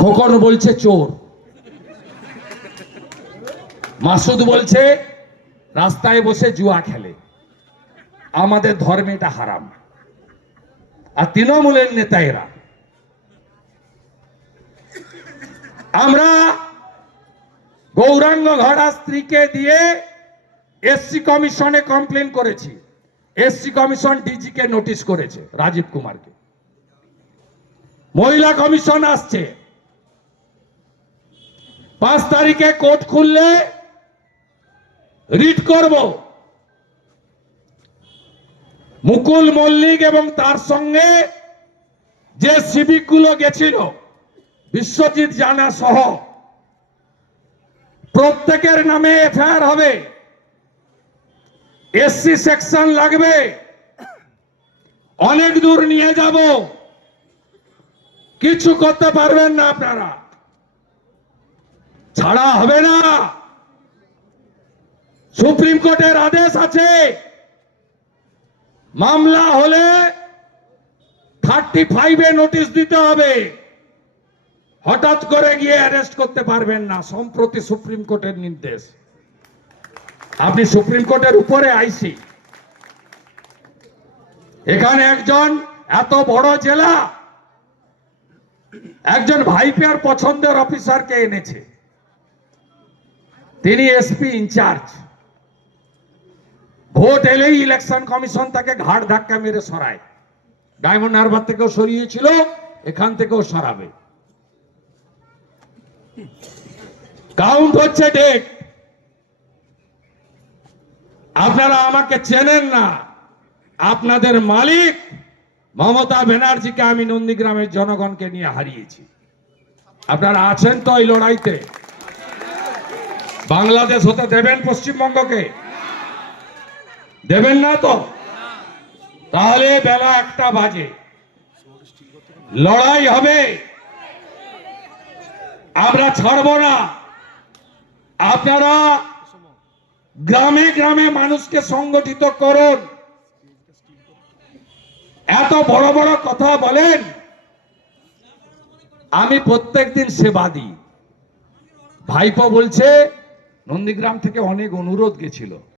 খোকন বলছে চোর, মাসুদ বলছে রাস্তায় বসে জুয়া খেলে, আমাদের ধর্মে এটা হারাম। আর তৃণমূলের নেতায়েরা, আমরা গৌরাঙ্গ ঘড়া স্ত্রীকে দিয়ে এসসি কমিশনে কমপ্লেন করেছি। এসসি কমিশন ডিজি কে নোটিশ করেছে, রাজীব কুমারকে। মহিলা কমিশন আসছে, 5 তারিখে কোর্ট খুললে রিট করব। মুকুল মল্লিক এবং তার সঙ্গে যে সিভিক গুলো গেছিল, বিশ্বজিৎ জানা সহ প্রত্যেকের নামে এফআইআর হবে। এসসি সেকশন লাগবে, অনেক দূর নিয়ে যাব, কিছু করতে পারবেন না আপনারা, ছাড়া হবে না। সুপ্রিম কোর্টের আদেশ আছে, মামলা হলে 35-এ নোটিশ দিতে হবে, হঠাৎ করে গিয়ে অ্যারেস্ট করতে পারবেন না। সম্প্রতি সুপ্রিম কোর্টের নির্দেশ। আপনি সুপ্রিম কোর্টের উপরে আইসি, এখানে একজন এত বড় জেলা একজন ভাইপের পছন্দের অফিসারকে এনেছে, তিনি এসপি ইনচার্জ। ভোট এলেই ইলেকশন কমিশন তাকে ঘাট ধাক্কা মেরে সরায়। ডায়মন্ড হারবার থেকেও সরিয়েছিল, এখান থেকেও সরাবে। কাউন্ট হচ্ছে ডেট। আপনারা আমাকে চেনেন না, আপনাদের মালিক মমতা ব্যানার্জিকে আমি নন্দীগ্রামের জনগণকে নিয়ে হারিয়েছি। আপনারা আছেন তো এই লড়াইতে? বাংলাদেশ হতে দেবেন পশ্চিমবঙ্গকে? দেবেন না তো? তাহলে বেলা 1টা বাজে, লড়াই হবে, আমরা ছাড়ব না। আপনারা গ্রামে গ্রামে মানুষকে সংগঠিত করুন। এত বড় বড় কথা বলেন, আমি প্রত্যেকদিন সেবা দিই। ভাইপো বলছে নন্দীগ্রাম থেকে অনেক অনুরোধ গেছিল,